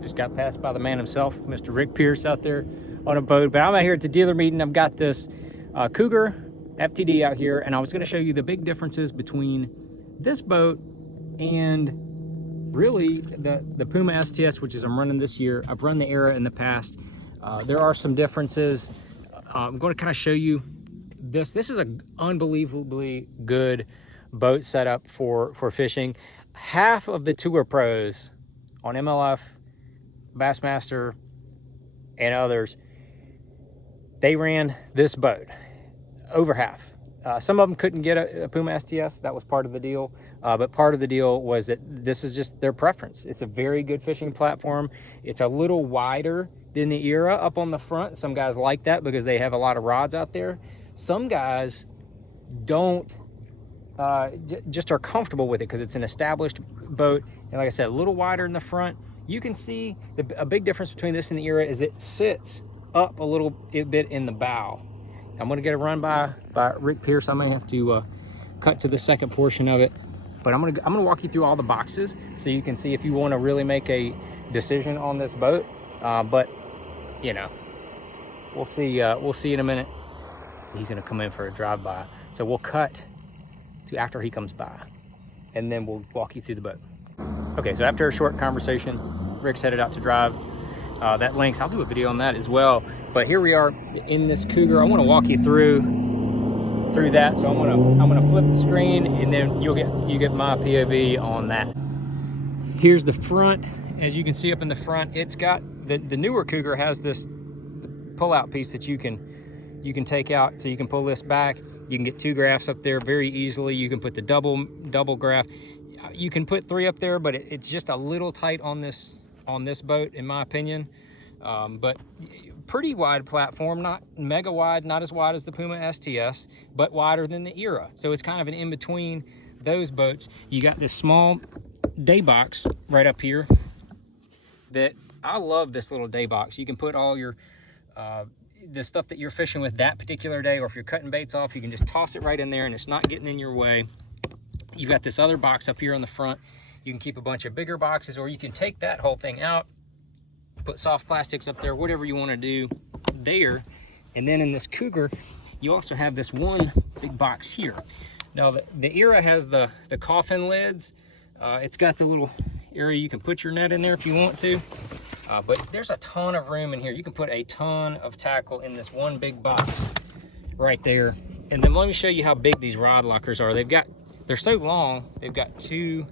Just got passed by the man himself, Mr. Rick Pierce, out there on a boat. But I'm out here at the dealer meeting. I've got this Cougar FTD out here, and I was going to show you the big differences between this boat and really the Puma STS, which is I'm running this year. I've run the Era in the past. There are some differences. I'm going to kind of show you this. This is an unbelievably good boat setup for fishing. Half of the tour pros on MLF, Bassmaster, and others, they ran this boat. Over half. Some of them couldn't get a Puma STS. That was part of the deal. But part of the deal was that this is just their preference. It's a very good fishing platform. It's a little wider than the Era up on the front. Some guys like that because they have a lot of rods out there. Some guys don't, just are comfortable with it because it's an established boat. And like I said, a little wider in the front. You can see a big difference between this and the Era is it sits up a little bit in the bow. I'm going to get a run by Rick Pierce. I may have to cut to the second portion of it, but I'm going to walk you through all the boxes so you can see if you want to really make a decision on this boat. But you know, we'll see in a minute. So he's going to come in for a drive-by. So we'll cut to after he comes by, and then we'll walk you through the boat. Okay, so after a short conversation, Rick's headed out to drive. That links, I'll do a video on that as well. But here we are in this Cougar. I want to walk you through that. So I'm gonna flip the screen, and then you get my POV on that. Here's the front. As you can see up in the front, it's got the newer Cougar has this pull-out piece that you can take out, so you can pull this back. You can get 2 graphs up there very easily. You can put the double graph. You can put 3 up there, but it's just a little tight on this boat, in my opinion. But pretty wide platform, not mega wide, not as wide as the Puma STS, but wider than the Era. So it's kind of an in-between those boats. You got this small day box right up here that I love. This little day box. You can put all your the stuff that you're fishing with that particular day, or if you're cutting baits off, you can just toss it right in there and it's not getting in your way. You got this other box up here on the front. You can keep a bunch of bigger boxes, or you can take that whole thing out, put soft plastics up there, whatever you want to do there. And then in this Cougar, you also have this one big box here. Now the Era has the coffin lids. It's got the little area you can put your net in there if you want to. But there's a ton of room in here. You can put a ton of tackle in this one big box right there. And then let me show you how big these rod lockers are. They're so long, they've got 2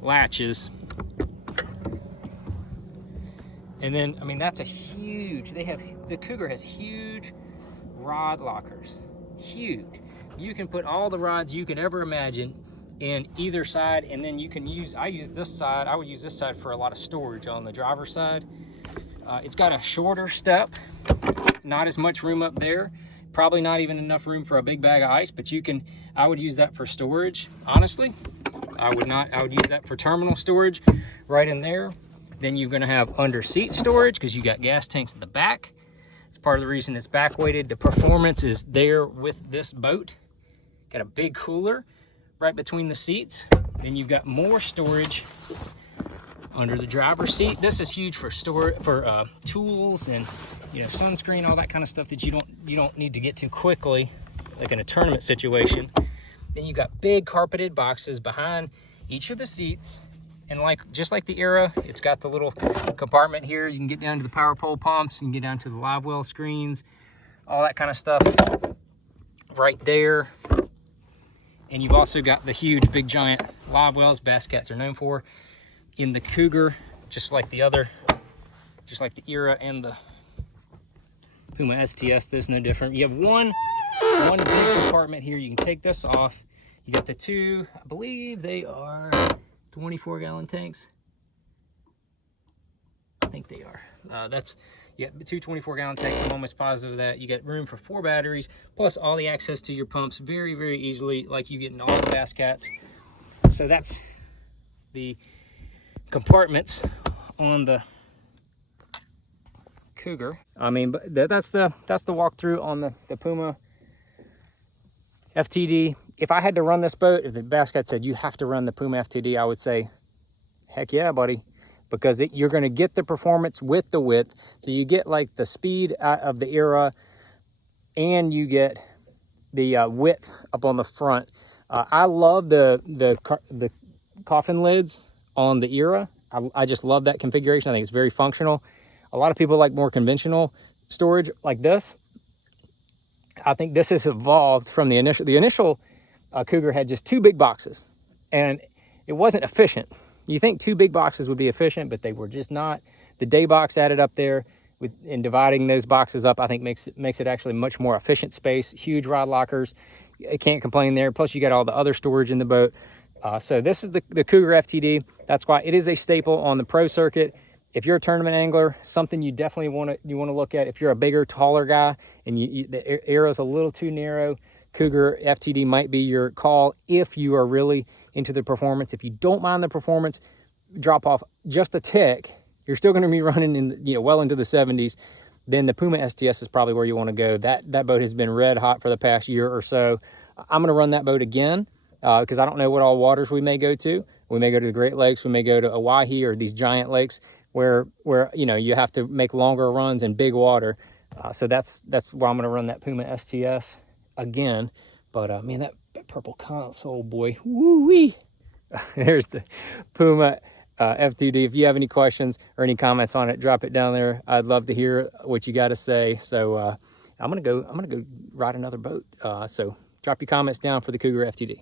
latches. And then, I mean, that's a huge, the Cougar has huge rod lockers, huge. You can put all the rods you could ever imagine in either side, and then you can I would use this side for a lot of storage on the driver's side. It's got a shorter step, not as much room up there, probably not even enough room for a big bag of ice, but I would use that for storage. Honestly, I would use that for terminal storage right in there. Then you're gonna have under seat storage because you got gas tanks at the back. It's part of the reason it's back weighted. The performance is there with this boat. Got a big cooler right between the seats. Then you've got more storage under the driver's seat. This is huge for tools and sunscreen, all that kind of stuff that you don't need to get to quickly, like in a tournament situation. Then you got big carpeted boxes behind each of the seats. And just like the Era, it's got the little compartment here. You can get down to the power pole pumps, you can get down to the live well screens, all that kind of stuff right there. And you've also got the huge, big, giant live wells Bass Cats are known for in the Cougar, just like the Era and the Puma STS. This is no different. You have one big compartment here. You can take this off. You got the 2, I believe they are 24-gallon tanks. I think they are. You got 2 24-gallon tanks. I'm almost positive of that. You got room for 4 batteries, plus all the access to your pumps very, very easily, like you get in all the Bass Cats. So that's the compartments on the Cougar. I mean, but that's the walkthrough on the Puma FTD. If I had to run this boat, if the Bass Cat said you have to run the Puma FTD, I would say, heck yeah, buddy. because you're going to get the performance with the width. So you get like the speed of the Era, and you get the width up on the front. I love the coffin lids on the Era. I just love that configuration. I think it's very functional. A lot of people like more conventional storage like this. I think this has evolved from the initial. The initial Cougar had just 2 big boxes, and it wasn't efficient. You think 2 big boxes would be efficient, but they were just not. The day box added up there in dividing those boxes up, I think makes it actually much more efficient space. Huge rod lockers, I can't complain there. Plus you got all the other storage in the boat. So this is the Cougar FTD. That's why it is a staple on the pro circuit. If you're a tournament angler, something you definitely want to look at. If you're a bigger, taller guy and the Era's a little too narrow, Cougar FTD might be your call if you are really into the performance. If you don't mind the performance, drop off just a tick, you're still going to be running in well into the 70s. Then the Puma STS is probably where you want to go. That boat has been red hot for the past year or so. I'm going to run that boat again because I don't know what all waters we may go to. We may go to the Great Lakes. We may go to Oahe or these giant lakes where you have to make longer runs in big water. So that's why I'm going to run that Puma STS again. But man, that purple console, boy, woo-wee. There's the Puma FTD. If you have any questions or any comments on it, drop it down there. I'd love to hear what you got to say. So I'm gonna go ride another boat. So drop your comments down for the Cougar FTD.